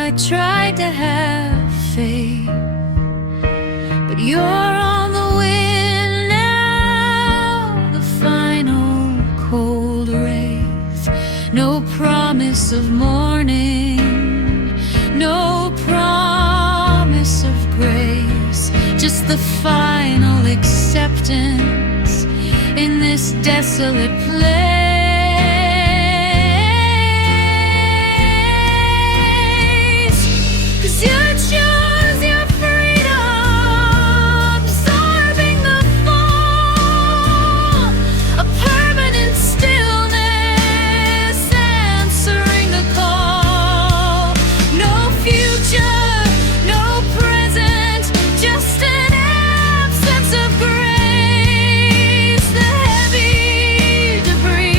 I tried to have faith, but you're on the wind now, the final cold wraith. No promise of morning, no promise of grace, just the final acceptance in this desolate place. 'Cause you chose your freedom, absorbing the fall, a permanent stillness, answering the call. No future, no present, just an absence of grace. The heavy debris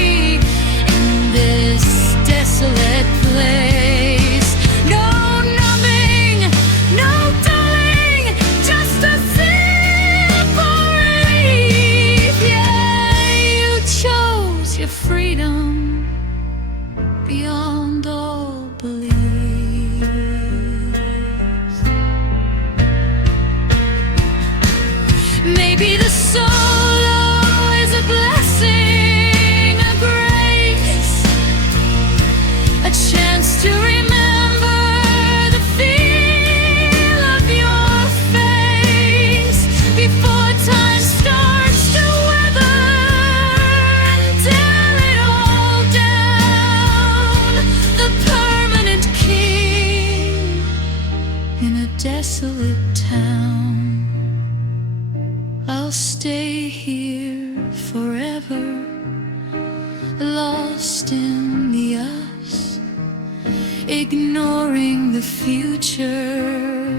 here forever, lost in the us, ignoring the future,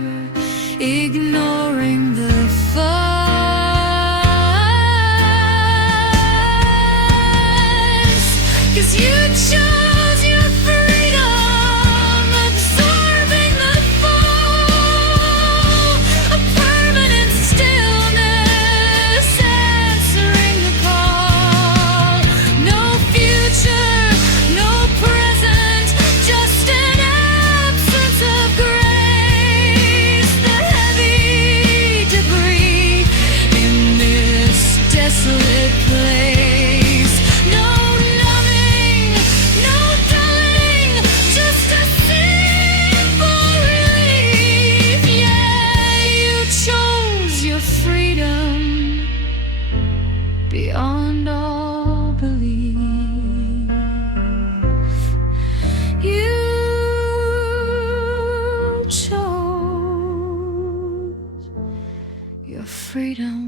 ignoring the fuss. 'Cause you chose your freedom, absorbing the fall, a permanent stillness, answering the call. No future, no present, just an absence of grace, the heavy debris in this desolate place. No numbing, no dulling, just a simple relief. Yeah, you chose your freedom beyond all belief. You chose your freedom.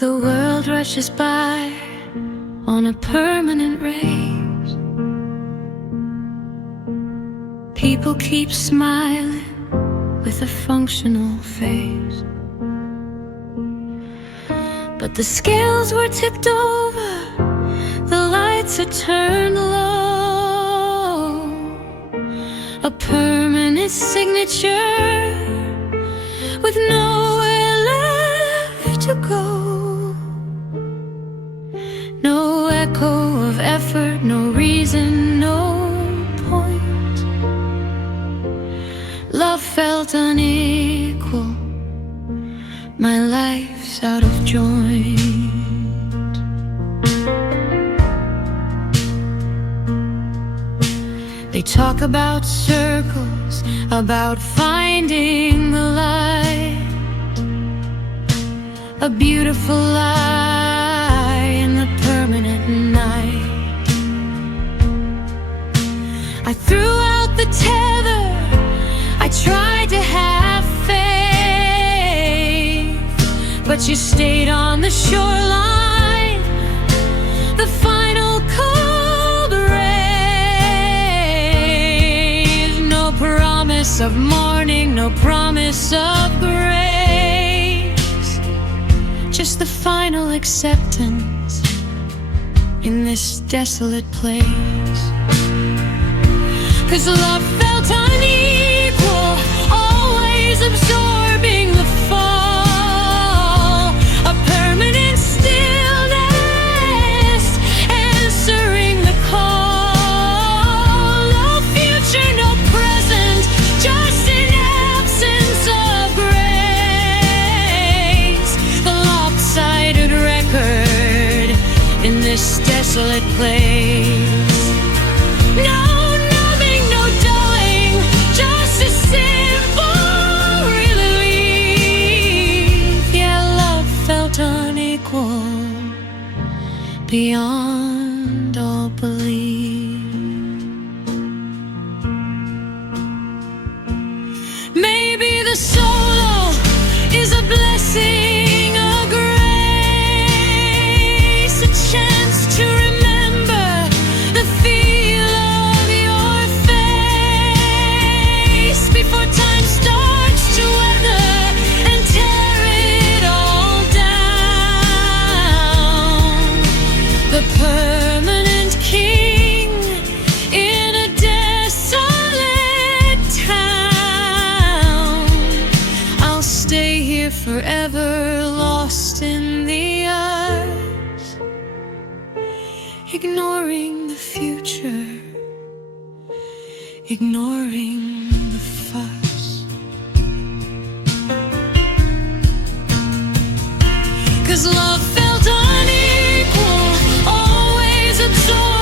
The world rushes by on a permanent race. People keep smiling with a functional face, but the scales were tipped over, the lights are turned low. A permanent signature with nowhere left to go. No echo of effort, no reason, no point. Love felt unequal, my life's out of joint. They talk about circles, about finding the light, a beautiful lie in the permanent night. I threw out the tether, I tried to have faith, but you stayed on the shoreline, the final cold rays. No promise of morning, no promise of grace, just the final acceptance in this desolate place. 'Cause love felt unequal, always absorbing the fall, a permanent stillness, answering the call. No future, no present, just an absence of grace, the lopsided record in this desolate place. No numbing, no dulling, just a simple relief. Yeah, love felt unequal, beyond all belief. Maybe the solo is a blessing, a grace, a chance to remember the feel of your face before time starts to weather and tear it all down. The permanent king in a desolate town. I'll stay here forever, lost in the earth, ignoring the future, ignoring the fuss. 'Cause love felt unequal, always absorbed.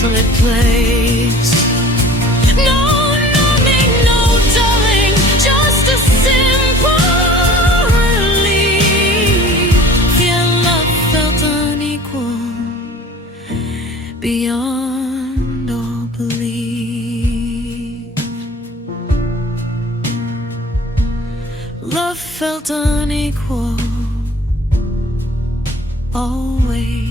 desolate place. No numbing, no dulling, just a simple relief. Yeah, love felt unequal, beyond all belief. Love felt unequal, always.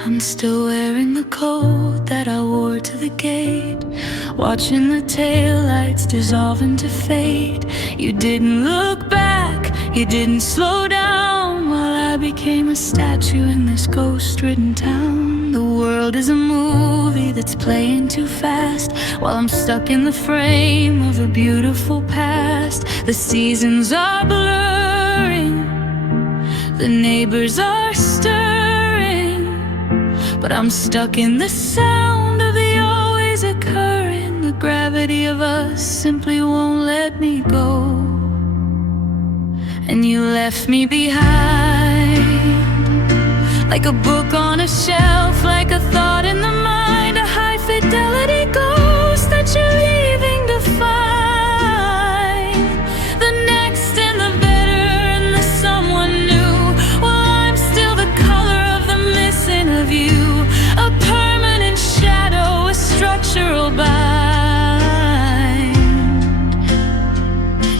I'm still wearing the coat that I wore to the gate, watching the taillights dissolve into fade. You didn't look back, you didn't slow down, while I became a statue in this ghost-ridden town. The world is a movie that's playing too fast, while I'm stuck in the frame of a beautiful past. The seasons are blurring, the neighbors are stirring, but I'm stuck in the sound of the always occurring. The gravity of us simply won't let me go. And you left me behind, like a book on a shelf, like a thought in the mind, a high fidelity ghost that you're leaving to find the next and the better and the someone new. Well, I'm still the color of the missing of you, a permanent shadow, a structural bind.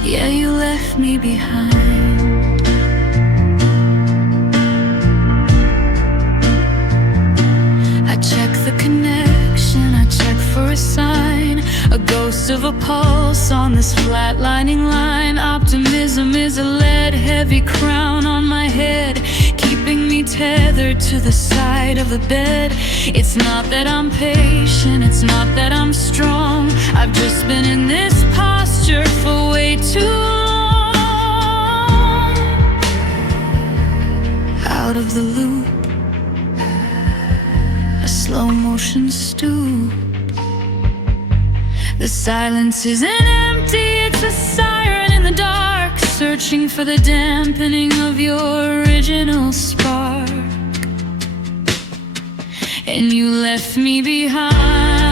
Yeah, you left me behind. I check the connection, I check for a sign, a ghost of a pulse on this flatlining line. Optimism is a lead-heavy crown on my head, keeping me tethered to the side of the bed. It's not that I'm patient, it's not that I'm strong, I've just been in this posture for way too long. Out of the loop, a slow motion stoop. The silence isn't empty, it's a siren in the dark, searching for the dampening of your original spark. And you left me behind.